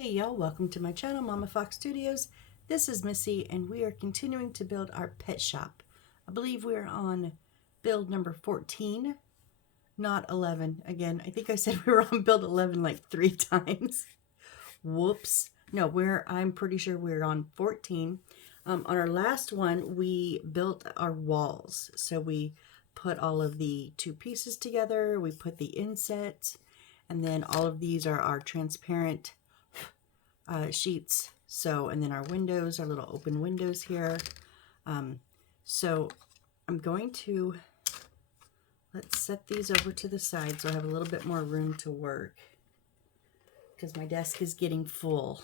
Hey y'all, welcome to my channel, Mama Fox Studios. This is Missy and we are continuing to build our pet shop. I believe we're on build number 14, not 11. Again, I think I said we were on build 11 like 3 times. Whoops. No, I'm pretty sure we're on 14. On our last one, we built our walls. So we put all of the 2 pieces together, we put the inset, and then all of these are our transparent sheets. So, and then our windows, our little open windows here. So I'm going to, let's set these over to the side so I have a little bit more room to work because my desk is getting full.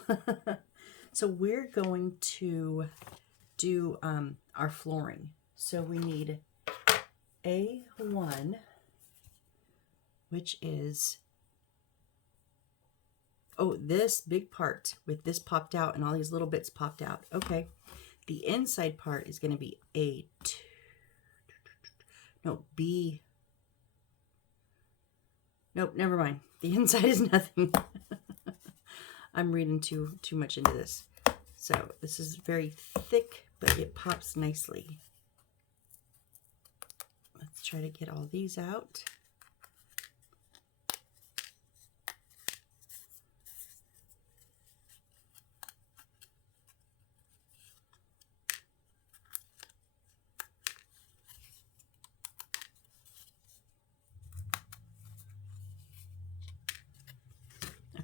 So we're going to do our flooring. So we need A1, which is, oh, this big part with this popped out and all these little bits popped out. Okay. The inside part is going to be A2. No, B. Nope, never mind. The inside is nothing. I'm reading too much into this. So this is very thick, but it pops nicely. Let's try to get all these out.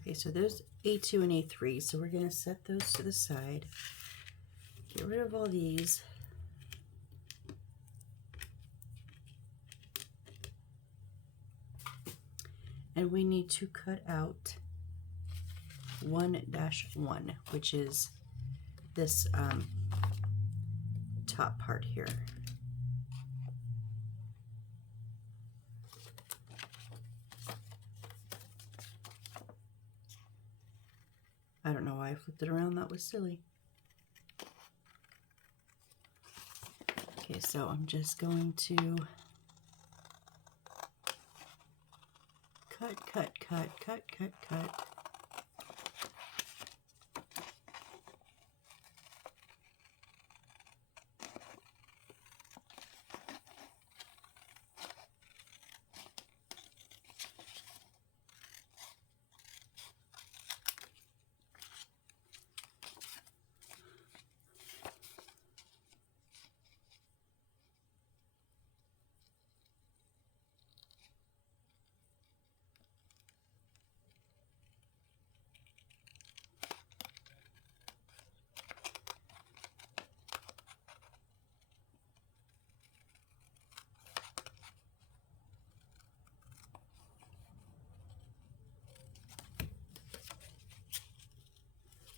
Okay, so there's A2 and A3, so we're going to set those to the side. Get rid of all these. And we need to cut out 1-1, which is this top part here. I don't know why I flipped it around. That was silly. Okay, so I'm just going to cut.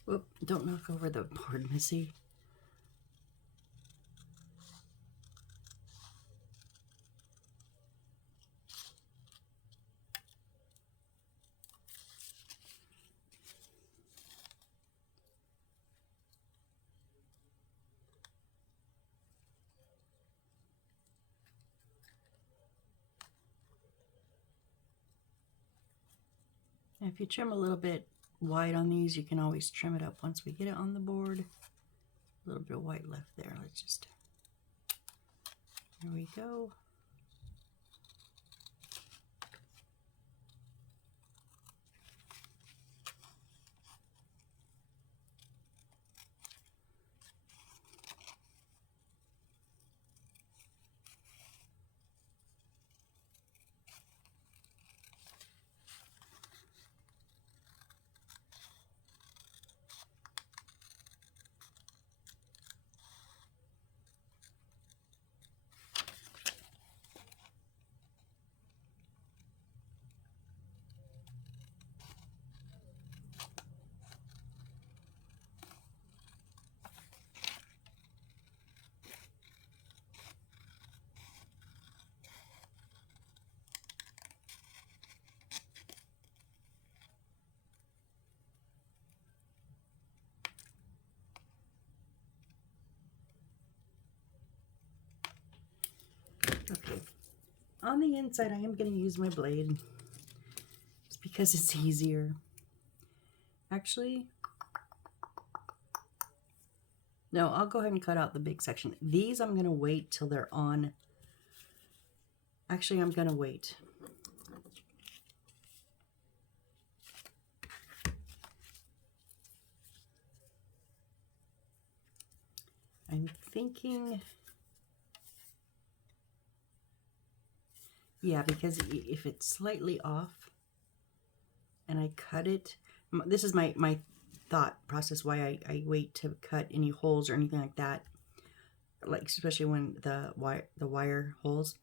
Whoop, don't knock over the board, Missy. If you trim a little bit wide on these, you can always trim it up once we get it on the board. A little bit of white left there. Let's just, there we go. Okay, on the inside I am going to use my blade just because it's easier. Actually, no, I'll go ahead and cut out the big section. These I'm going to wait till they're on. Actually, I'm going to wait. I'm thinking, yeah, because if it's slightly off and I cut it, this is my thought process why I wait to cut any holes or anything like that, like especially when the wire holes,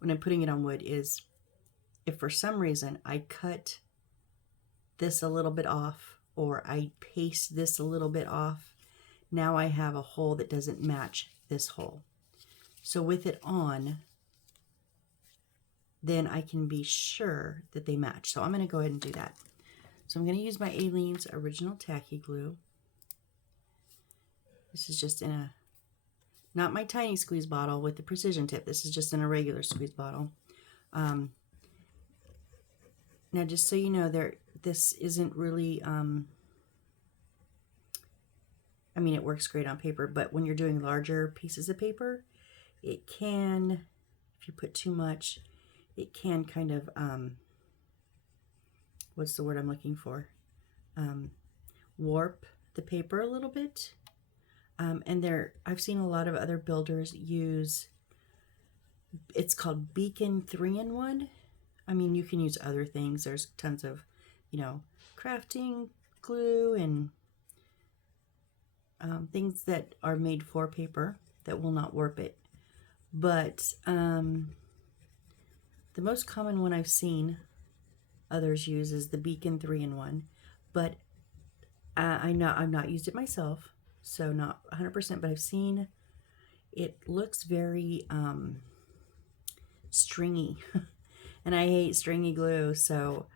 when I'm putting it on wood, is if for some reason I cut this a little bit off or I paste this a little bit off, now I have a hole that doesn't match this hole. So with it on, then I can be sure that they match. So I'm going to go ahead and do that. So I'm going to use my Aleene's Original Tacky Glue. This is just in a, not my tiny squeeze bottle with the precision tip. This is just in a regular squeeze bottle. Now, just so you know, this isn't really, I mean, it works great on paper, but when you're doing larger pieces of paper, it can, if you put too much, it can kind of, what's the word I'm looking for? Warp the paper a little bit. And I've seen a lot of other builders use, it's called Beacon 3-in-1. I mean, you can use other things. There's tons of, you know, crafting glue and things that are made for paper that will not warp it. But the most common one I've seen others use is the Beacon 3-in-1. But I've not used it myself, so not 100%, but I've seen it looks very stringy. And I hate stringy glue, so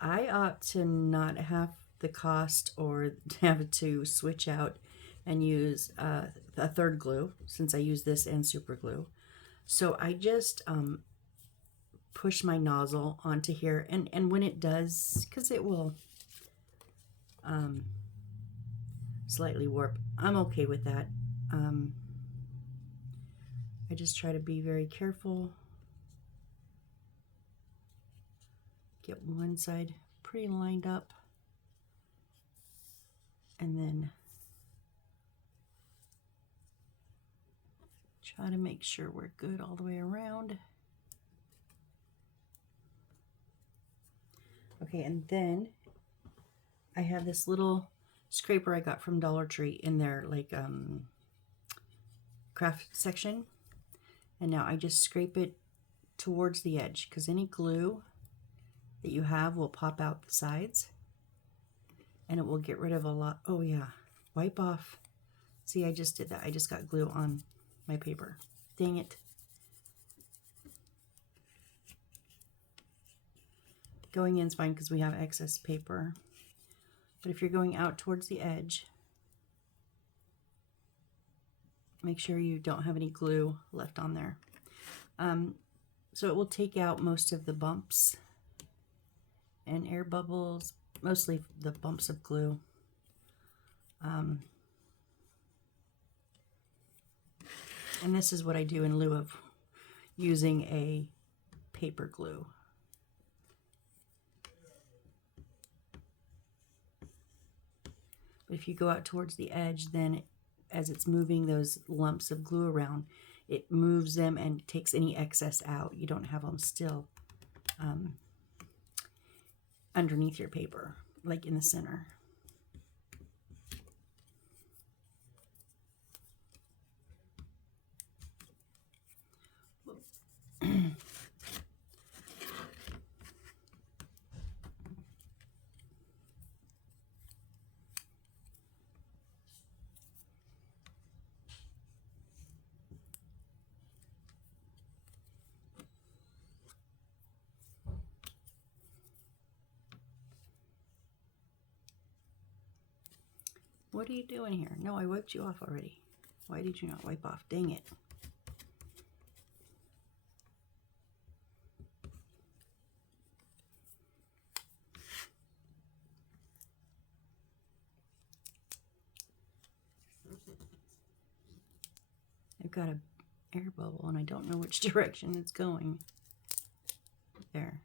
I opt to not have the cost or have to switch out and use a third glue, since I use this and super glue. So I just push my nozzle onto here, and when it does, because it will slightly warp, I'm okay with that. I just try to be very careful. Get one side pretty lined up, and then try to make sure we're good all the way around. Okay, and then I have this little scraper I got from Dollar Tree in their like craft section, and now I just scrape it towards the edge, because any glue that you have will pop out the sides, and it will get rid of a lot. Oh yeah, wipe off. See, I just did that. I just got glue on my paper. Dang it. Going in is fine because we have excess paper. But if you're going out towards the edge, make sure you don't have any glue left on there. So it will take out most of the bumps and air bubbles, mostly the bumps of glue. And this is what I do in lieu of using a paper glue. But if you go out towards the edge, then as it's moving those lumps of glue around, it moves them and takes any excess out. You don't have them still underneath your paper, like in the center. What are you doing here? No, I wiped you off already. Why did you not wipe off? Dang it. I've got an air bubble and I don't know which direction it's going. There.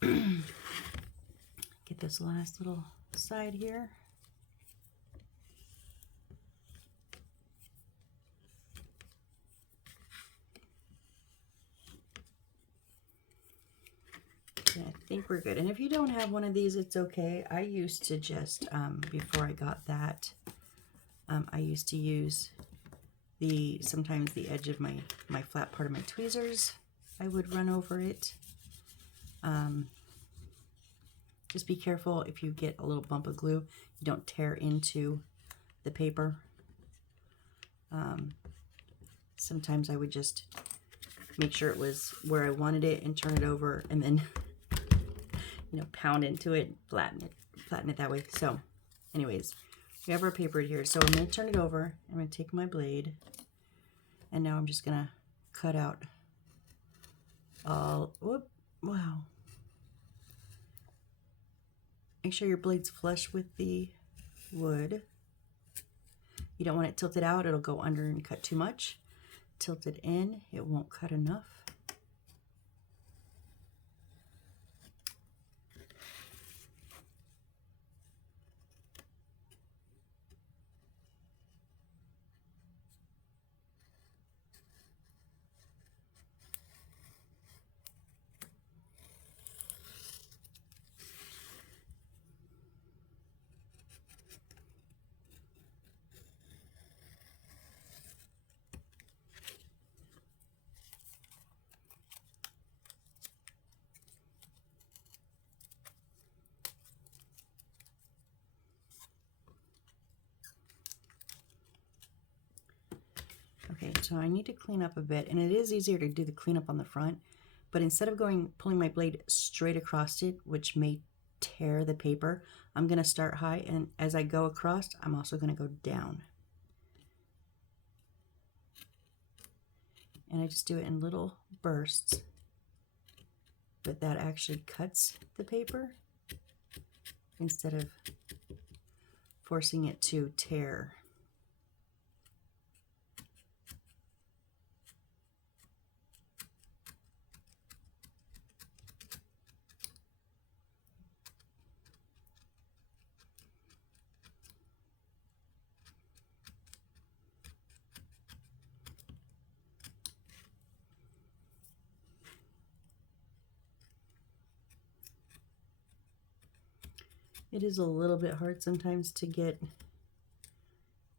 Get this last little side here. Okay, I think we're good. And if you don't have one of these, it's okay. I used to just, before I got that, I used to use sometimes the edge of my flat part of my tweezers. I would run over it. Just be careful if you get a little bump of glue, you don't tear into the paper. Sometimes I would just make sure it was where I wanted it and turn it over and then, you know, pound into it, flatten it that way. So anyways, we have our paper here. So I'm going to turn it over. I'm going to take my blade and now I'm just going to cut out all, whoop, wow. Make sure your blade's flush with the wood. You don't want it tilted out, it'll go under and cut too much. Tilted in, it won't cut enough. Okay, so I need to clean up a bit, and it is easier to do the cleanup on the front, but instead of pulling my blade straight across it, which may tear the paper, I'm going to start high, and as I go across, I'm also going to go down. And I just do it in little bursts, but that actually cuts the paper instead of forcing it to tear. It is a little bit hard sometimes to get,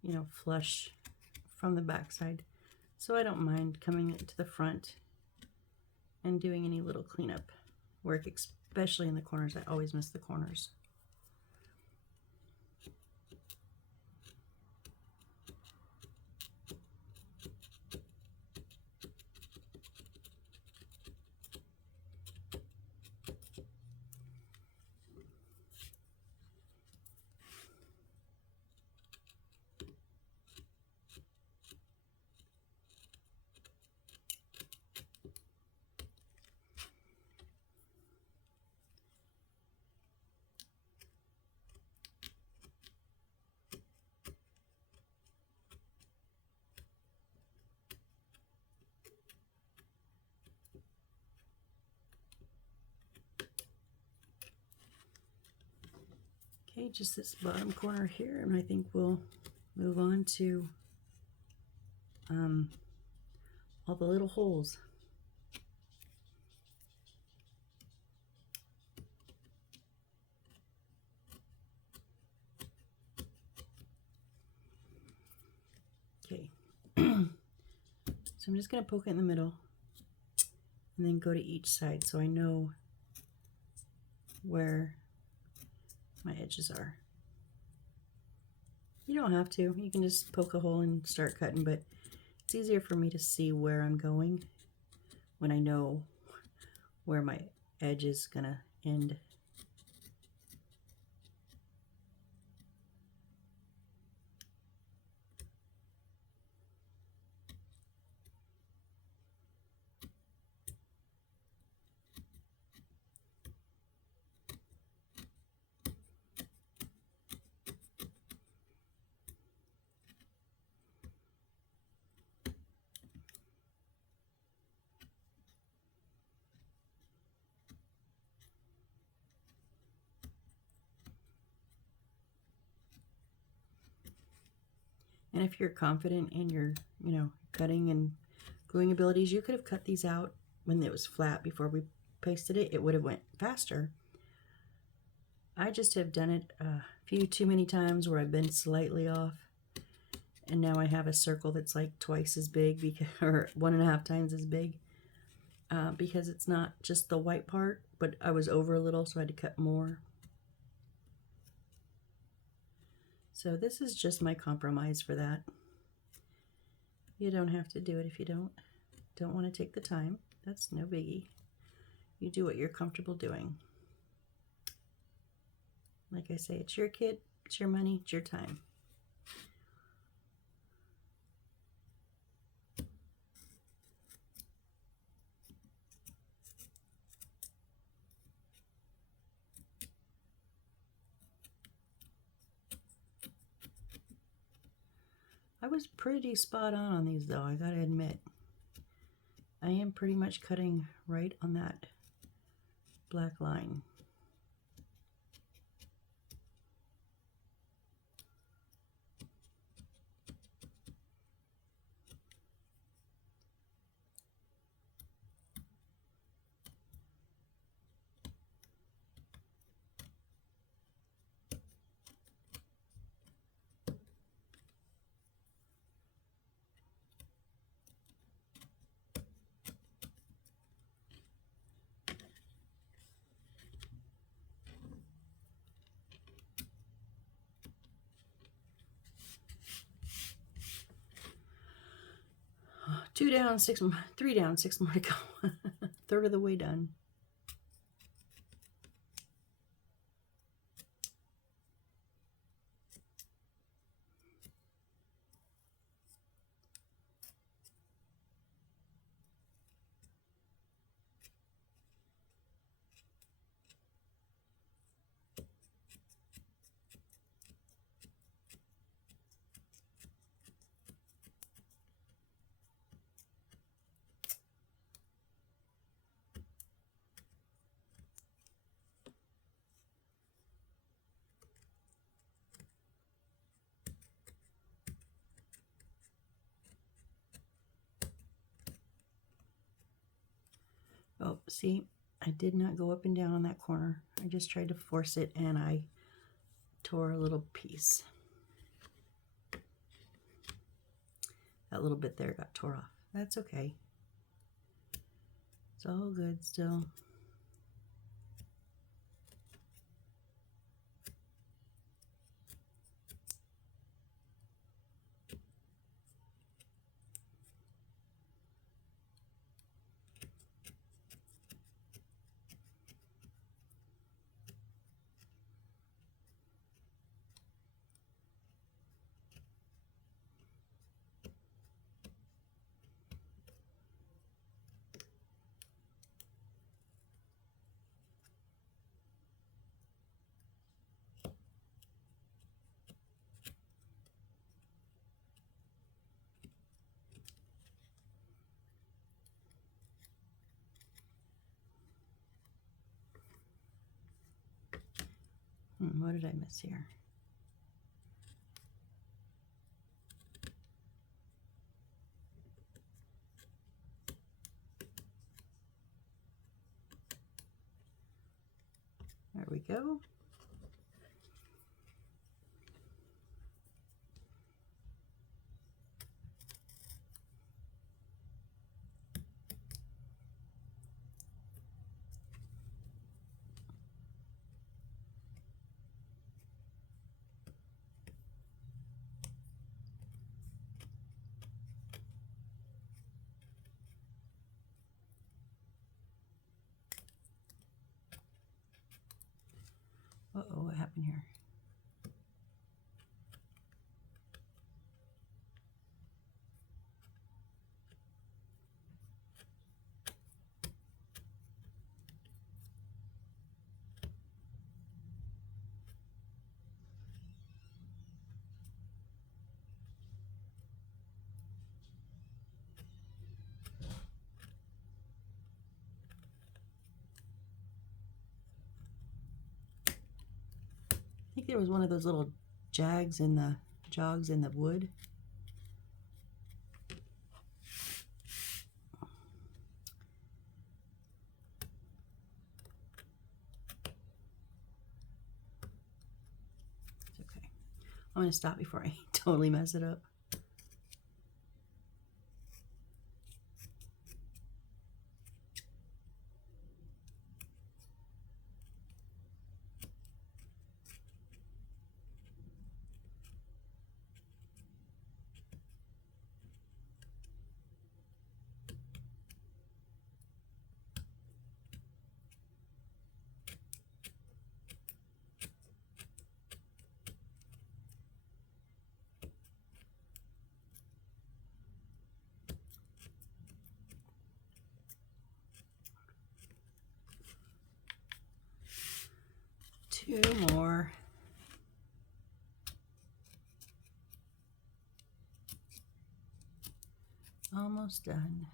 you know, flush from the back side. So I don't mind coming to the front and doing any little cleanup work, especially in the corners. I always miss the corners. Okay, just this bottom corner here, and I think we'll move on to all the little holes. So I'm just going to poke it in the middle and then go to each side so I know where my edges are. You don't have to. You can just poke a hole and start cutting, but it's easier for me to see where I'm going when I know where my edge is going to end. And if you're confident in your, cutting and gluing abilities, you could have cut these out when it was flat before we pasted it. It would have went faster. I just have done it a few too many times where I've been slightly off. And now I have a circle that's like twice as big, because, or 1.5 times as big, because it's not just the white part, but I was over a little, so I had to cut more. So this is just my compromise for that. You don't have to do it if you don't want to take the time. That's no biggie. You do what you're comfortable doing. Like I say, it's your kid, it's your money, it's your time. I was pretty spot on these though, I gotta admit. I am pretty much cutting right on that black line. Three down, 6 more to go. Third of the way done. Oh, see, I did not go up and down on that corner. I just tried to force it and I tore a little piece. That little bit there got tore off. That's okay. It's all good still. What did I miss here? There we go. happened here? I think there was one of those little jogs in the wood. It's okay. I'm going to stop before I totally mess it up. Two more. Almost done.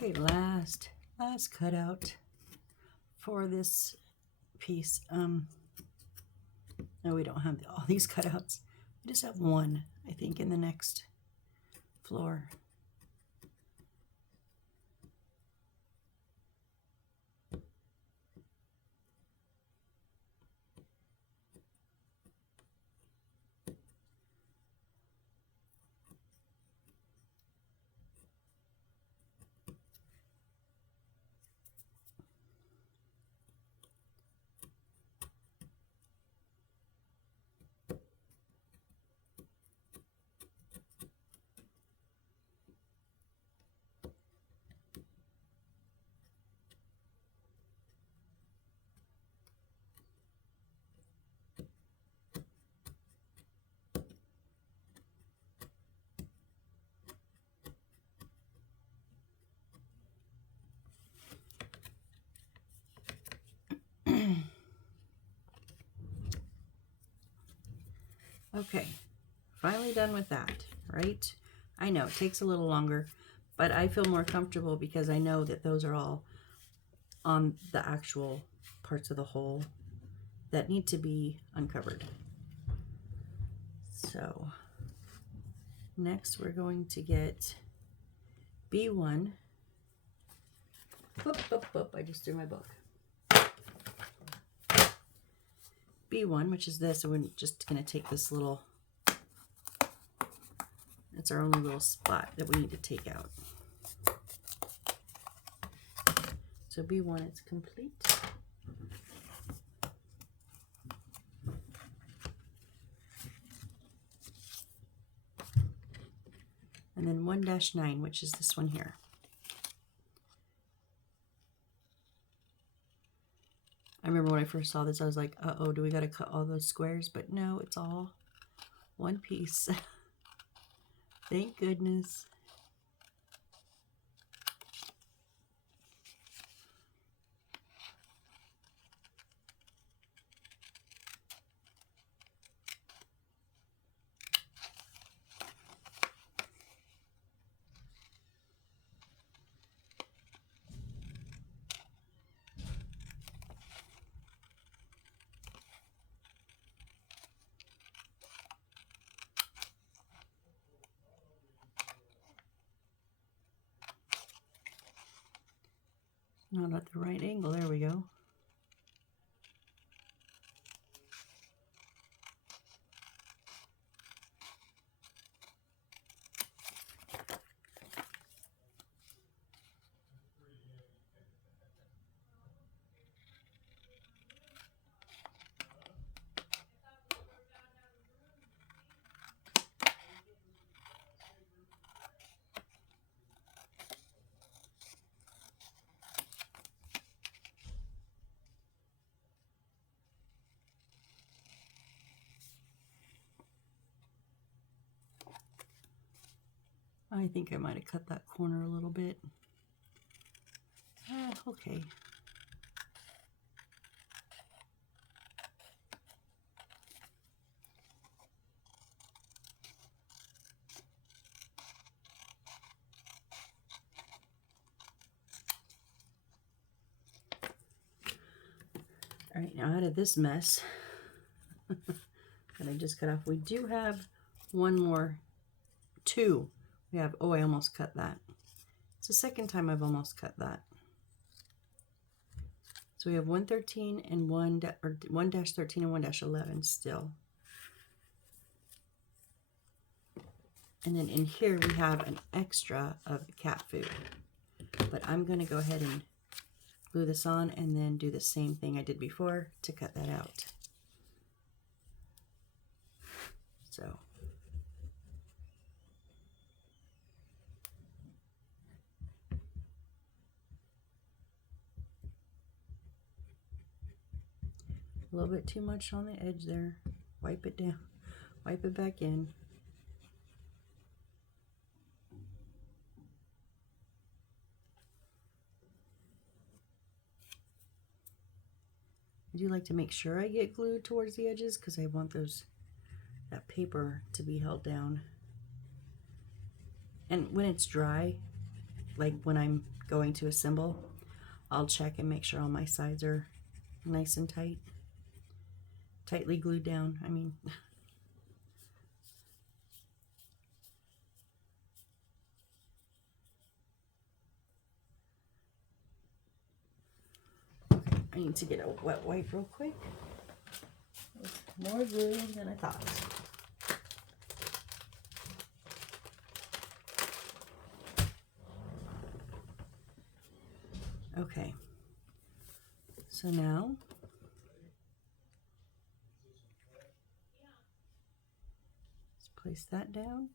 Okay, last cutout for this piece. No, we don't have all these cutouts. We just have one, I think, in the next floor. Okay, finally done with that, right? I know it takes a little longer, but I feel more comfortable because I know that those are all on the actual parts of the hole that need to be uncovered. So next we're going to get B1. Whoop, whoop, whoop, I just threw my book. B1, which is this, and we're just going to take this little, it's our only little spot that we need to take out. So B1, it's complete. And then 1-9, which is this one here. I remember when I first saw this, I was like, uh-oh, do we got to cut all those squares? But no, it's all one piece. Thank goodness. Not at the right angle. There we go. I think I might have cut that corner a little bit. Okay. All right, now out of this mess that I just cut off, we do have two. We have, oh, I almost cut that. It's the second time I've almost cut that. So we have 113 and 1-13 and 1-11 still. And then in here we have an extra of cat food. But I'm going to go ahead and glue this on and then do the same thing I did before to cut that out. So a little bit too much on the edge there. Wipe it down, wipe it back in. I do like to make sure I get glued towards the edges because I want that paper to be held down. And when it's dry, like when I'm going to assemble, I'll check and make sure all my sides are nice and tightly glued down. I mean, okay, I need to get a wet wipe real quick. More glue than I thought. Okay, so now let's place that down.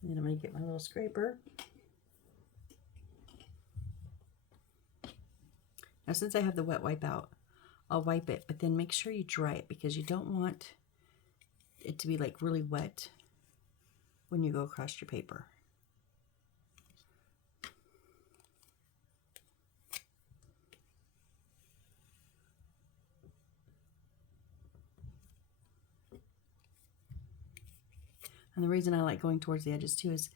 And then I'm going to get my little scraper. Now since I have the wet wipe out, I'll wipe it, but then make sure you dry it because you don't want it to be like really wet when you go across your paper. And the reason I like going towards the edges too is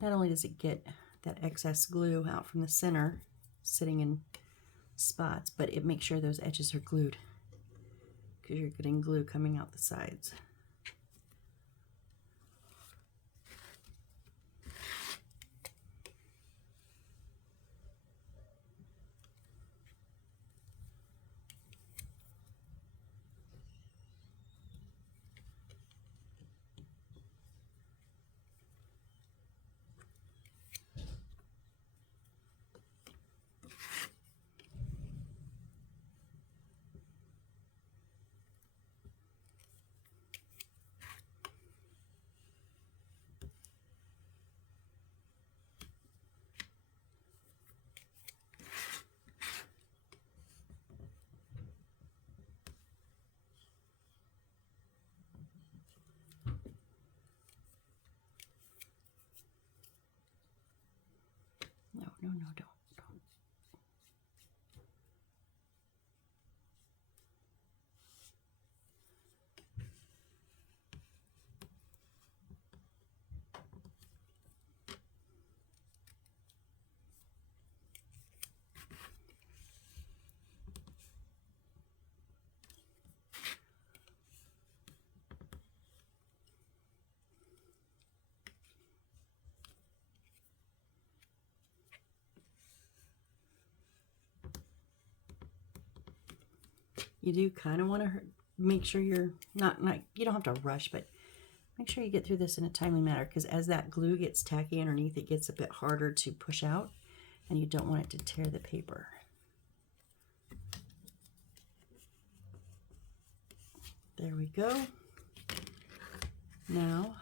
not only does it get that excess glue out from the center sitting in spots, but it makes sure those edges are glued because you're getting glue coming out the sides. No, don't. You do kind of want to make sure you're not, you don't have to rush, but make sure you get through this in a timely manner, because as that glue gets tacky underneath, it gets a bit harder to push out, and you don't want it to tear the paper. There we go. Now,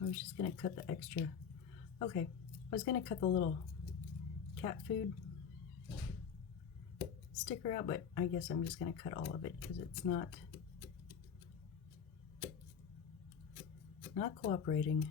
I was just going to cut the extra. Okay, I was going to cut the little cat food sticker out, but I guess I'm just going to cut all of it because it's not cooperating.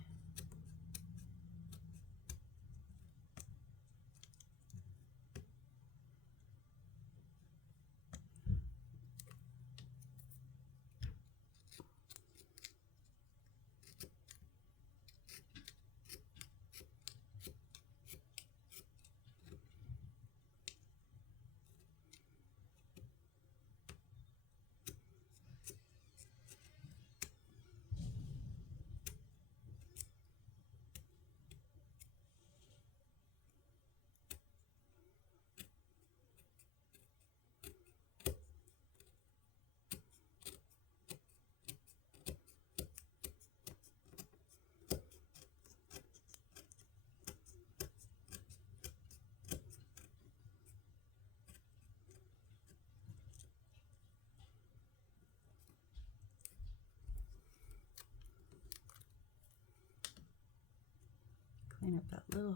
Clean up that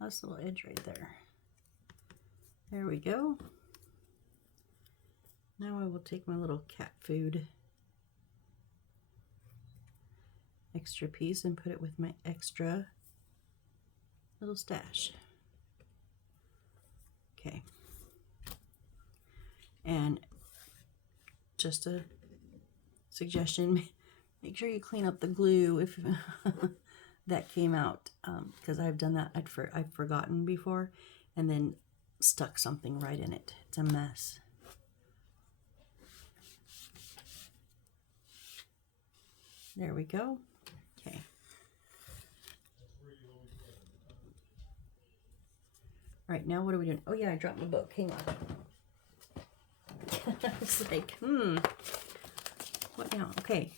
last little edge right there. There we go. Now I will take my little cat food extra piece and put it with my extra little stash. Okay. And just a suggestion, make sure you clean up the glue if that came out, because I've done that. I've forgotten before and then stuck something right in it. It's a mess. There we go. Okay. All right, now what are we doing? Oh yeah, I dropped my book. Hang on. It's like, what now? Okay.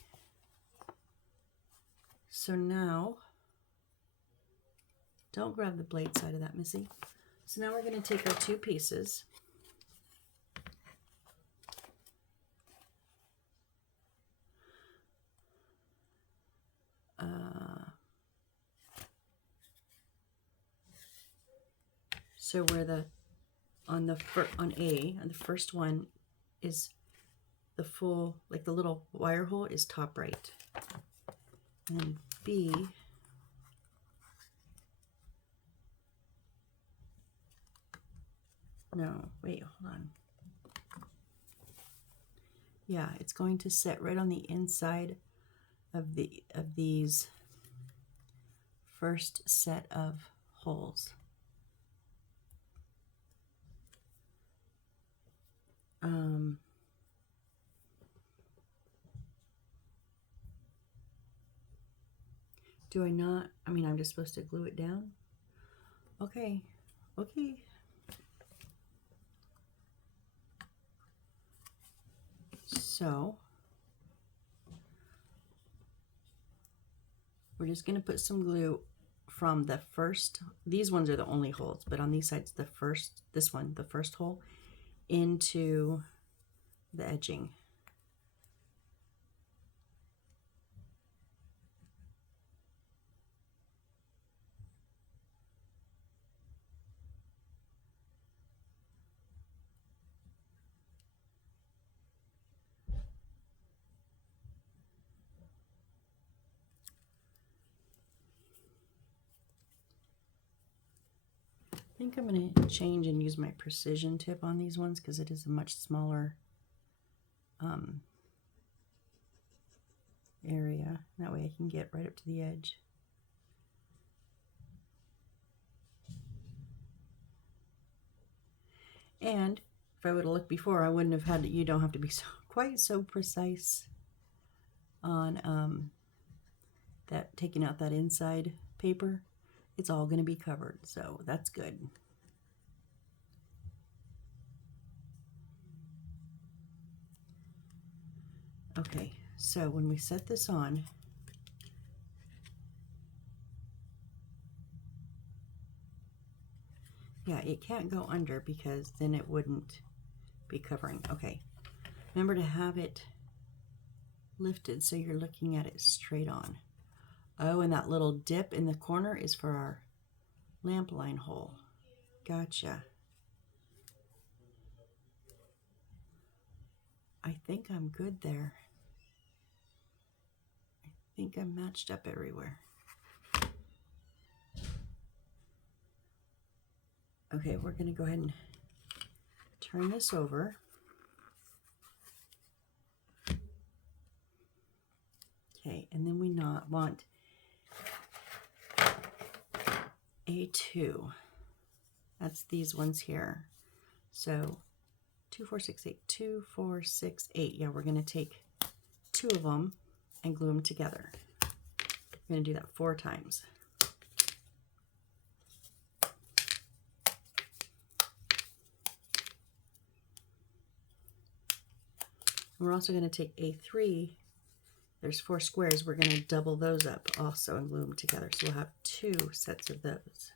So now, don't grab the blade side of that, Missy. So now we're going to take our two pieces. So where on the first one is the full, like the little wire hole is top right. And then B, no, wait, hold on. Yeah, it's going to set right on the inside of these first set of holes. Do I not? I mean, I'm just supposed to glue it down? Okay. Okay. So, we're just going to put some glue from the first, these ones are the only holes, but on these sides, the first hole into the edging. I think I'm going to change and use my precision tip on these ones because it is a much smaller area. That way I can get right up to the edge. And if I would have looked before, I wouldn't have had, you don't have to be quite so precise on that, taking out that inside paper, it's all going to be covered, so that's good. Okay, so when we set this on, yeah, it can't go under because then it wouldn't be covering. Okay, remember to have it lifted so you're looking at it straight on. Oh, and that little dip in the corner is for our lamp line hole. Gotcha. I think I'm good there. I think I'm matched up everywhere. Okay, we're going to go ahead and turn this over. Okay, and then we want A2. That's these ones here. So 2, 4, 6, 8, 2, 4, 6, 8. Yeah, we're going to take 2 of them and glue them together. I'm going to do that 4 times. We're also going to take A3. There's 4 squares. We're going to double those up also and glue them together. So we'll have 2 sets of those.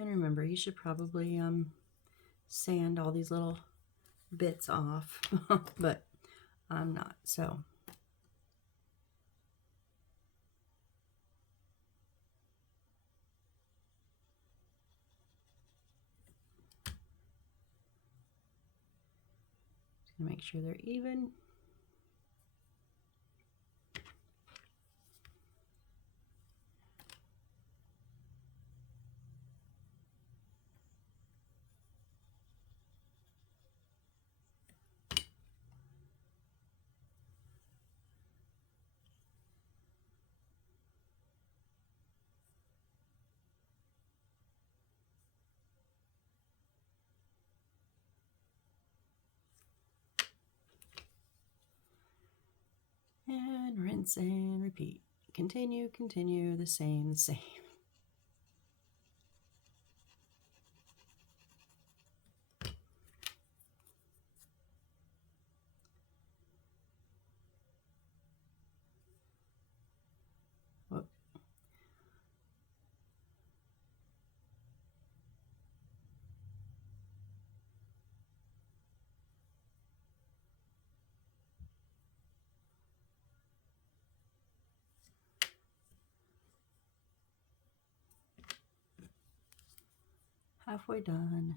And remember, you should probably sand all these little bits off, but I'm not, so. Just gonna make sure they're even. And rinse and repeat. Continue, continue, the same, the same. Whoop. Halfway done.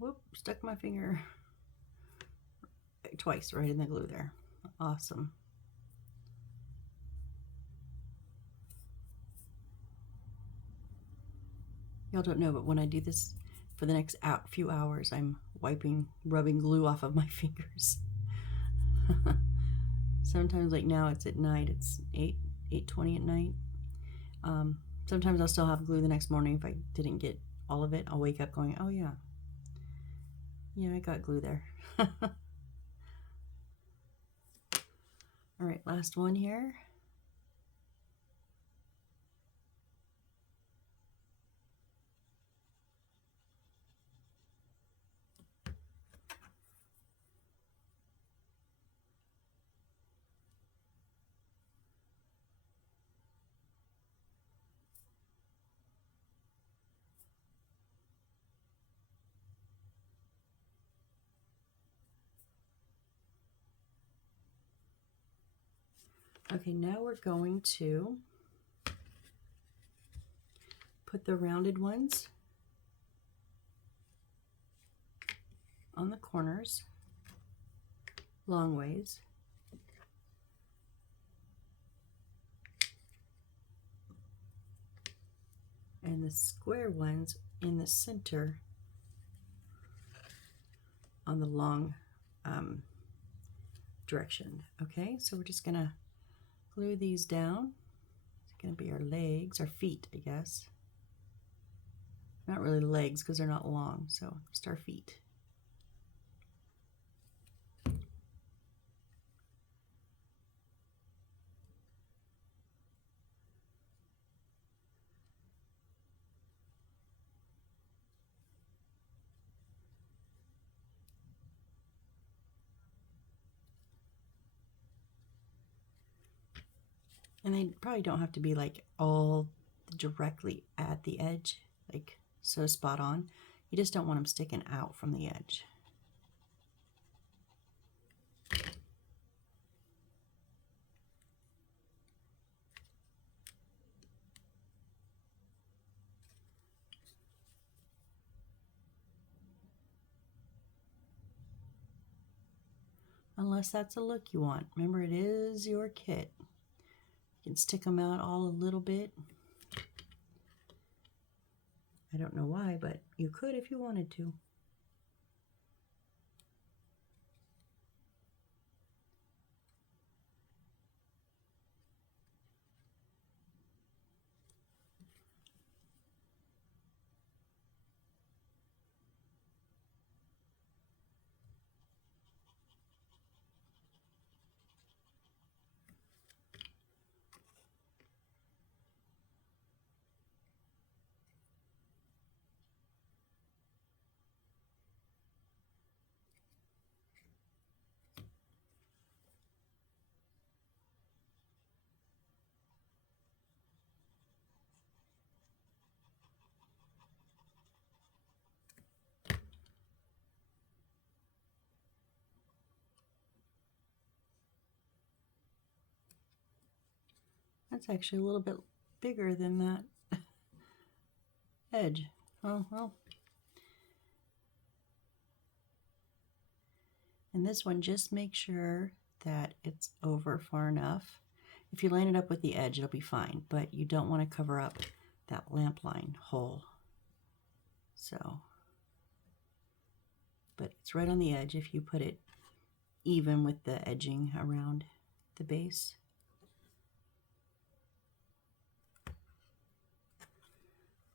Whoop, stuck my finger twice right in the glue there. Awesome. Y'all don't know, but when I do this for the next few hours, I'm rubbing glue off of my fingers. Sometimes, like now, it's at night. It's 8:20 at night. Sometimes I'll still have glue the next morning if I didn't get all of it. I'll wake up going, oh yeah, I got glue there. All right, last one here. Okay, now we're going to put the rounded ones on the corners, long ways. And the square ones in the center on the long direction. Okay, so we're just gonna glue these down. It's gonna be our legs, our feet, I guess. Not really legs because they're not long, so just our feet. And they probably don't have to be like all directly at the edge, like so spot on. You just don't want them sticking out from the edge. Unless that's a look you want. Remember, it is your kit. You can stick them out all a little bit. I don't know why, but you could if you wanted to. That's actually a little bit bigger than that edge. Oh, well. And this one, just make sure that it's over far enough. If you line it up with the edge, it'll be fine, but you don't want to cover up that lamp line hole. So, but it's right on the edge if you put it even with the edging around the base.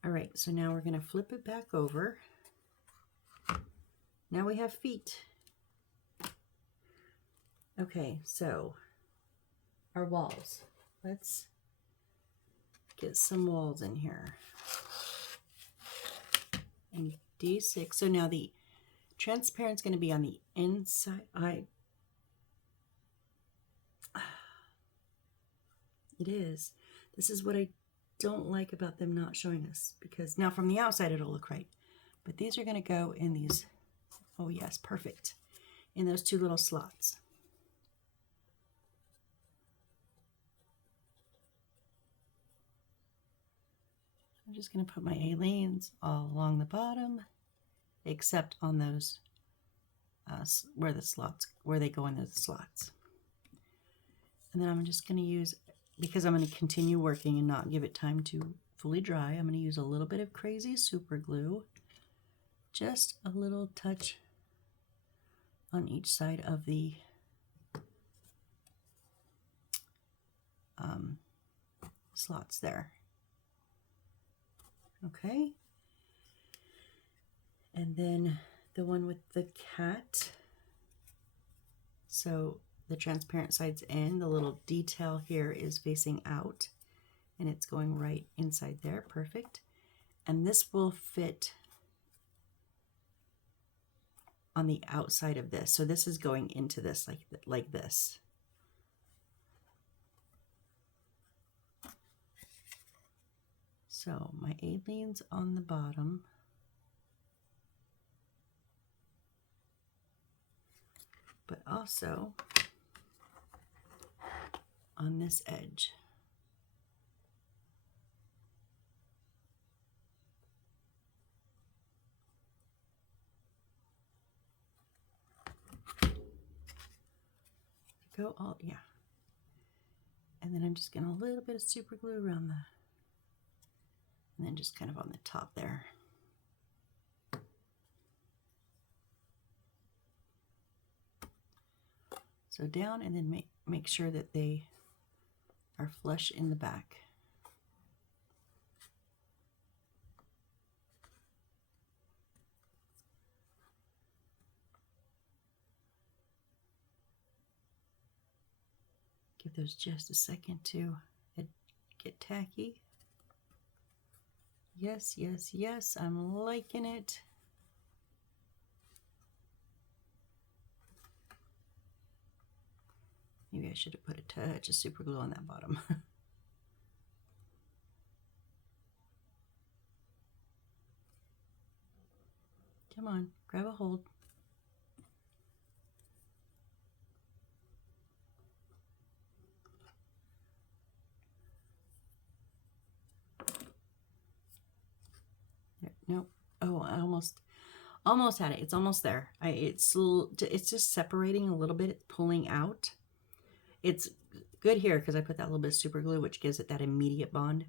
All right, so now we're going to flip it back over. Now we have feet. Okay, so our walls. Let's get some walls in here. And D6. So now the transparent's going to be on the inside. It is. This is what I don't like about them not showing us, because now from the outside it'll look right. But these are going to go in these, oh yes, perfect, in those two little slots. I'm just going to put my aliens all along the bottom, except on those where they go in those slots. And then I'm just going to use, because I'm going to continue working and not give it time to fully dry, I'm going to use a little bit of Crazy Super Glue, just a little touch on each side of the slots there. Okay. And then the one with the cat. So the transparent side's in, the little detail here is facing out, and it's going right inside there. Perfect. And this will fit on the outside of this. So this is going into this like this. So my aliens on the bottom. But also on this edge. Go all, yeah. And then I'm just going to a little bit of super glue around the, and then just kind of on the top there. So down, and then make sure that they are flush in the back. Give those just a second to get tacky. Yes, yes, yes, I'm liking it. Maybe I should have put a touch of super glue on that bottom. Come on, grab a hold. There, nope. Oh, I almost had it. It's almost there. It's just separating a little bit, pulling out. It's good here because I put that little bit of super glue, which gives it that immediate bond,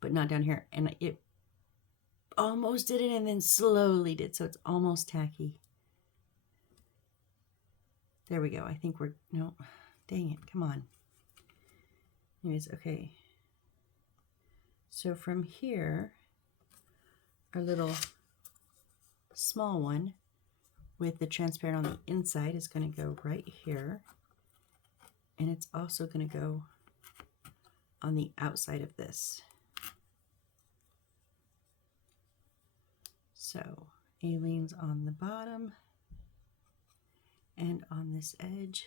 but not down here. And it almost did it and then slowly did, so it's almost tacky. There we go. I think we're, no, dang it, come on. Anyways, okay. So from here, our little small one with the transparent on the inside is going to go right here. And it's also going to go on the outside of this. So Aleen's on the bottom and on this edge.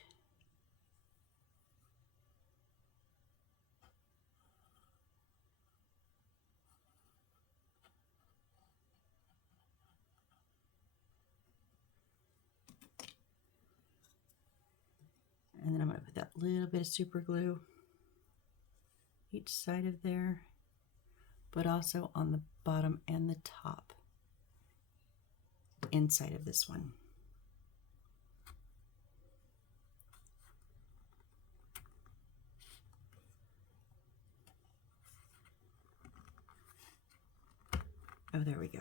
And then I'm going to put that little bit of super glue each side of there, but also on the bottom and the top inside of this one. Oh, there we go.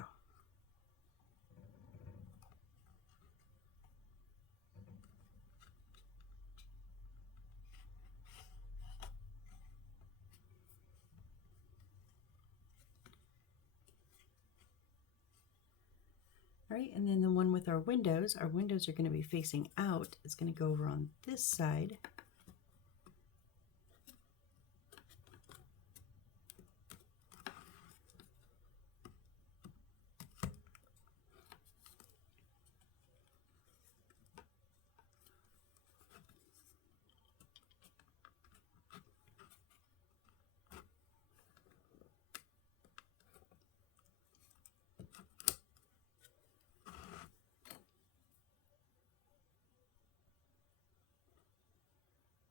All right, and then the one with our windows are going to be facing out. It's going to go over on this side.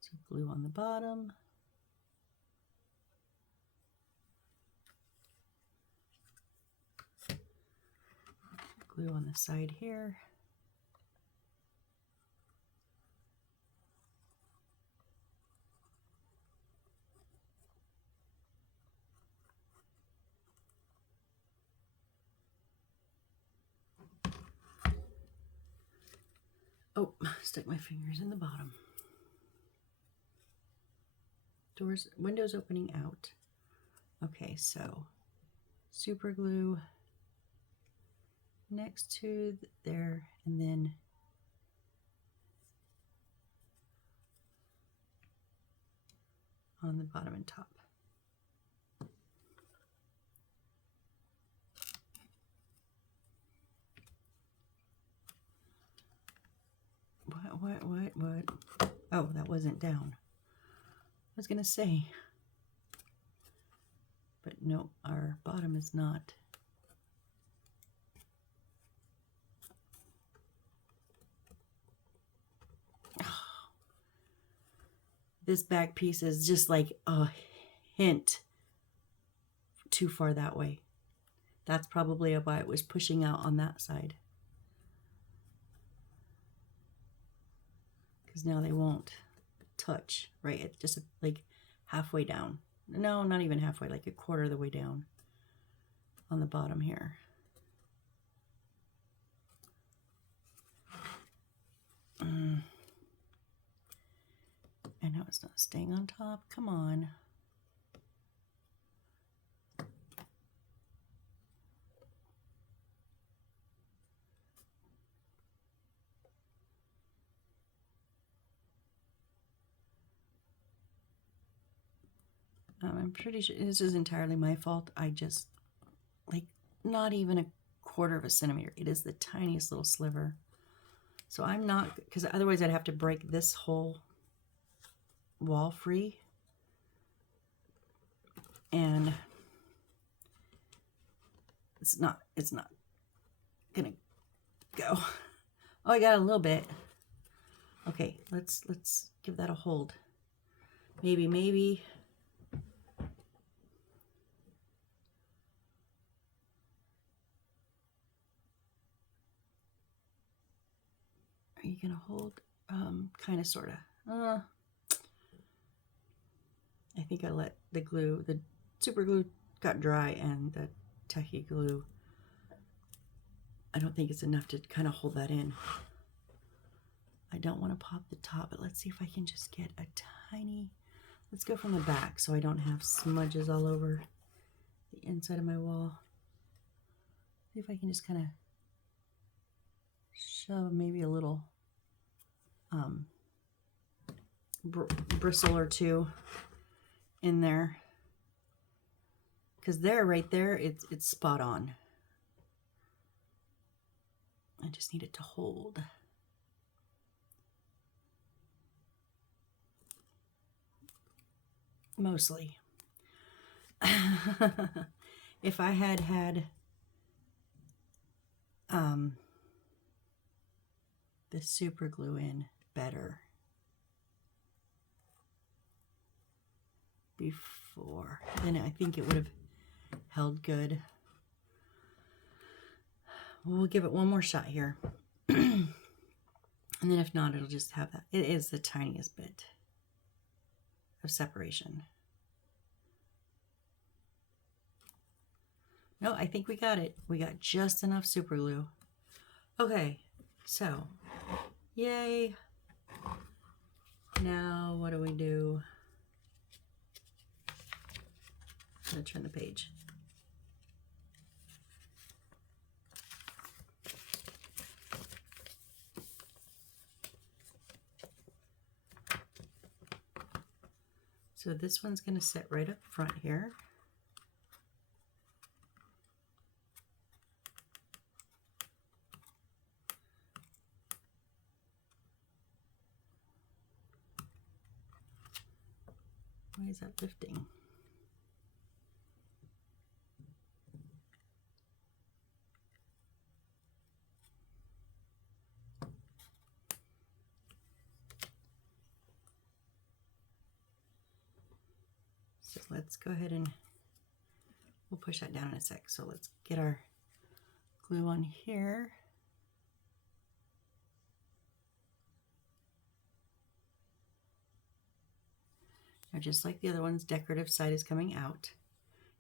So glue on the bottom. Glue on the side here. Oh, stuck my fingers in the bottom. Doors, windows opening out. Okay, so super glue next to there, and then on the bottom and top. What? Oh, that wasn't down. I was gonna say, but no, our bottom is not. This back piece is just like a hint too far that way. That's probably why it was pushing out on that side. Because now they won't touch, right? It's just like halfway down. No, not even halfway, like a quarter of the way down on the bottom here. And now it's not staying on top. Come on. I'm pretty sure this is entirely my fault. I just, like, not even a quarter of a centimeter. It is the tiniest little sliver. So I'm not, because otherwise I'd have to break this whole wall free. And it's not gonna go. Oh, I got a little bit. Okay, let's give that a hold. Maybe. Are you gonna hold? Kind of, sorta. I think I let the glue, the super glue got dry, and the tacky glue, I don't think it's enough to kind of hold that in. I don't want to pop the top, but let's see if I can just get a tiny, let's go from the back so I don't have smudges all over the inside of my wall. See if I can just kind of shove maybe a little bristle or two in there, because right there, it's spot on. I just need it to hold. Mostly. If I had the super glue in better before, then I think it would have held good. We'll give it one more shot here. And then if not, it'll just have that. It is the tiniest bit of separation. No, I think we got it. We got just enough super glue. Okay, so yay. Now what do we do? I'm gonna turn the page. So this one's going to sit right up front here. Why is that lifting? So let's go ahead and we'll push that down in a sec. So let's get our glue on here. Now, just like the other ones, decorative side is coming out,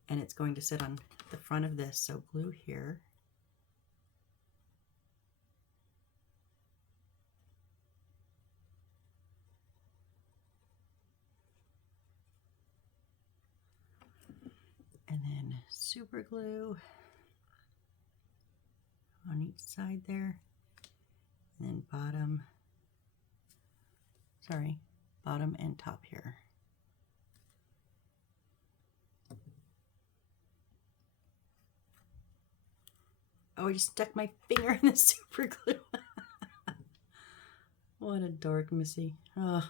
and it's going to sit on the front of this. So glue here. And then super glue on each side there. And then bottom and top here. Oh, I just stuck my finger in the super glue. What a dork, Missy. Oh,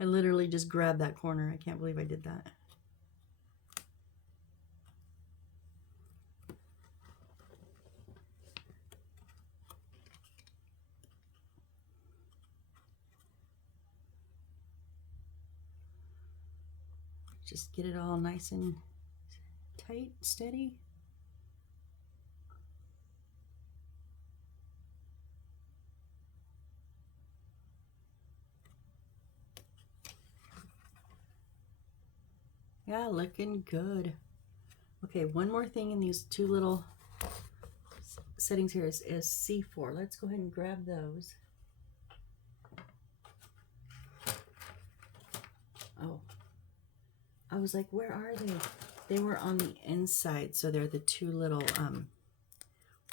I literally just grabbed that corner. I can't believe I did that. Just get it all nice and tight, steady. Yeah, looking good. Okay, one more thing in these two little settings here is C4. Let's go ahead and grab those. Oh, I was like, where are they? They were on the inside, so they're the two little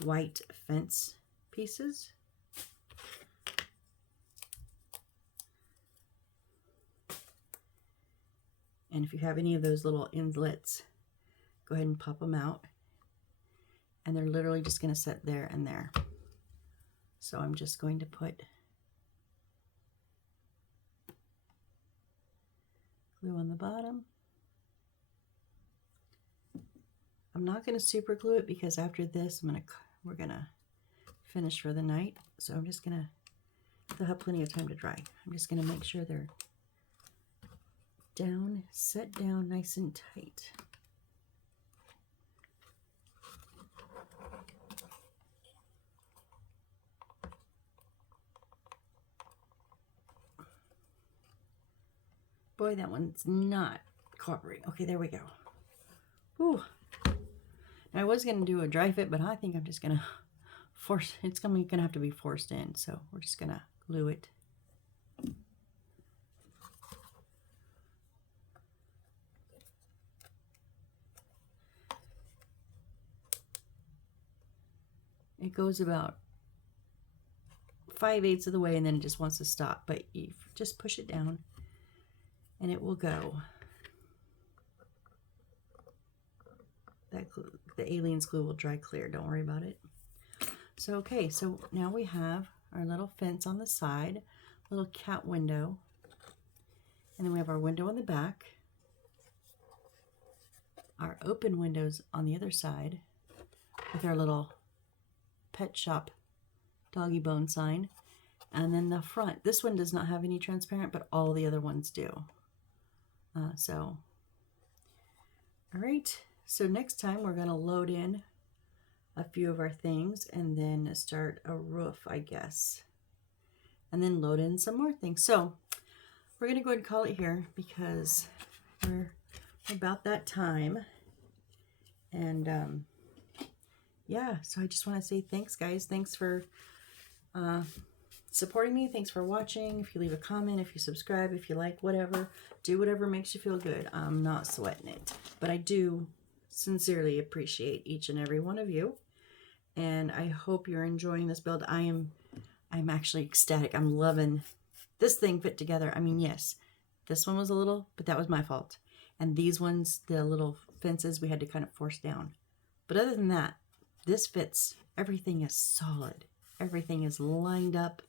white fence pieces. And if you have any of those little inlets, go ahead and pop them out. And they're literally just going to sit there and there. So I'm just going to put glue on the bottom. I'm not going to super glue it because after this we're going to finish for the night. So I'm just going to, they'll have plenty of time to dry. I'm just going to make sure they're down, set down nice and tight. Boy, that one's not cooperating. Okay, there we go. Whew. Now, I was going to do a dry fit, but I think I'm just going to force, it's going to have to be forced in. So we're just going to glue it. It goes about 5/8 of the way and then it just wants to stop. But you just push it down and it will go. That glue, the Aliens glue will dry clear. Don't worry about it. So, okay, so now we have our little fence on the side, little cat window, and then we have our window on the back, our open windows on the other side with our little pet shop doggy bone sign, and then the front. This one does not have any transparent, but all the other ones do. All right. So next time we're going to load in a few of our things and then start a roof, I guess. And then load in some more things. So we're going to go ahead and call it here because we're about that time. And yeah, so I just want to say thanks, guys. Thanks for supporting me. Thanks for watching. If you leave a comment, if you subscribe, if you like, whatever, do whatever makes you feel good. I'm not sweating it, but I do sincerely appreciate each and every one of you. And I hope you're enjoying this build. I'm actually ecstatic. I'm loving this thing fit together. I mean, yes, this one was a little, but that was my fault. And these ones, the little fences, we had to kind of force down. But other than that, this fits. Everything is solid. Everything is lined up.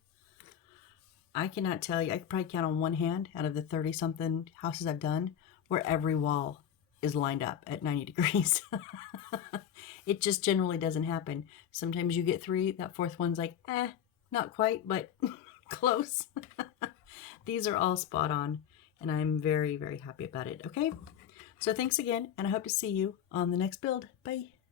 I cannot tell you, I could probably count on one hand out of the 30-something houses I've done where every wall is lined up at 90 degrees. It just generally doesn't happen. Sometimes you get 3, that fourth one's like, not quite, but close. These are all spot on, and I'm very, very happy about it. Okay, so thanks again, and I hope to see you on the next build. Bye.